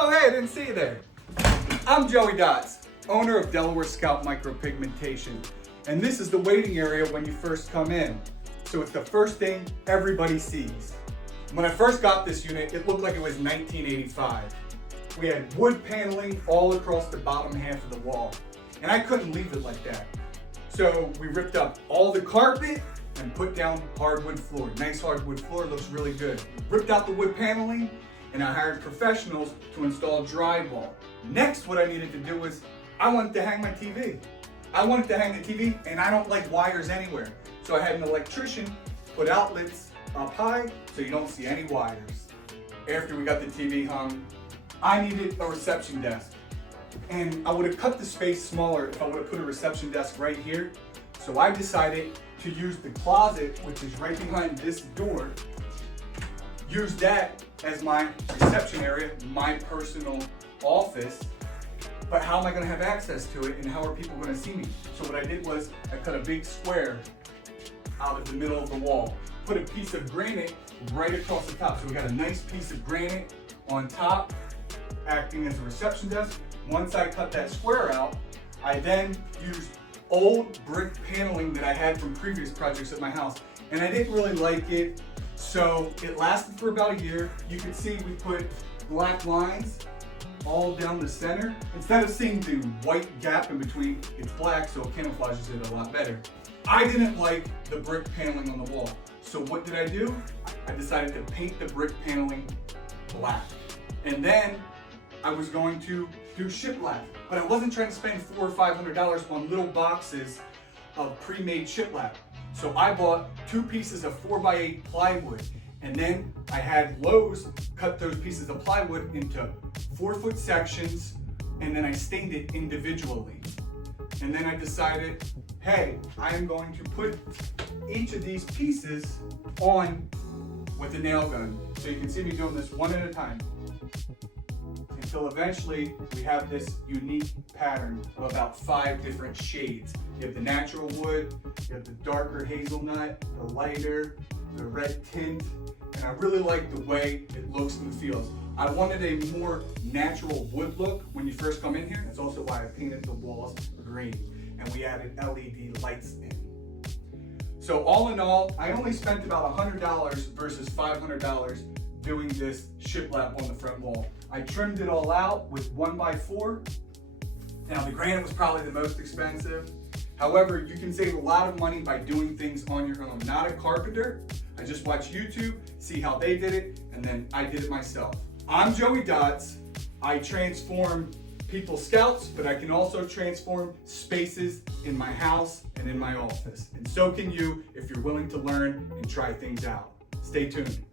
Oh, hey, I didn't see you there. I'm Joey Dots, owner of Delaware Scout Micropigmentation, and this is the waiting area when you first come in. So it's the first thing everybody sees. When I first got this unit, it looked like it was 1985. We had wood paneling all across the bottom half of the wall, and I couldn't leave it like that. So we ripped up all the carpet and put down hardwood floor. Nice hardwood floor, looks really good. Ripped out the wood paneling, and I hired professionals to install drywall. Next, what I needed to do was, I wanted to hang my TV. I wanted to hang the TV, and I don't like wires anywhere. So I had an electrician put outlets up high so you don't see any wires. After we got the TV hung, I needed a reception desk. And I would have cut the space smaller if I would have put a reception desk right here. So I decided to use the closet, which is right behind this door, use that as my reception area, my personal office. But how am I gonna have access to it, and how are people gonna see me? So what I did was I cut a big square out of the middle of the wall, put a piece of granite right across the top. So we got a nice piece of granite on top, acting as a reception desk. Once I cut that square out, I then used old brick paneling that I had from previous projects at my house, and I didn't really like it, so it lasted for about a year. You can see we put black lines all down the center. Instead of seeing the white gap in between, it's black, so it camouflages it a lot better. I didn't like the brick paneling on the wall, so what did I do? I decided to paint the brick paneling black. And then I was going to do shiplap, but I wasn't trying to spend $400 or $500 on little boxes of pre-made shiplap. So I bought 2 pieces of 4x8 plywood, and then I had Lowe's cut those pieces of plywood into 4-foot sections, and then I stained it individually. And then I decided, hey, I am going to put each of these pieces on with a nail gun. So you can see me doing this one at a time, until eventually we have this unique pattern of about 5 different shades. You have the natural wood, you have the darker hazelnut, the lighter, the red tint, and I really like the way it looks and feels. I wanted a more natural wood look when you first come in here. That's also why I painted the walls green, and we added LED lights in. So all in all, I only spent about $100 versus $500 doing this shiplap on the front wall. I trimmed it all out with 1x4. Now the granite was probably the most expensive. However, you can save a lot of money by doing things on your own. I'm not a carpenter. I just watch YouTube, see how they did it, and then I did it myself. I'm Joey Dots. I transform people's scouts, but I can also transform spaces in my house and in my office. And so can you if you're willing to learn and try things out. Stay tuned.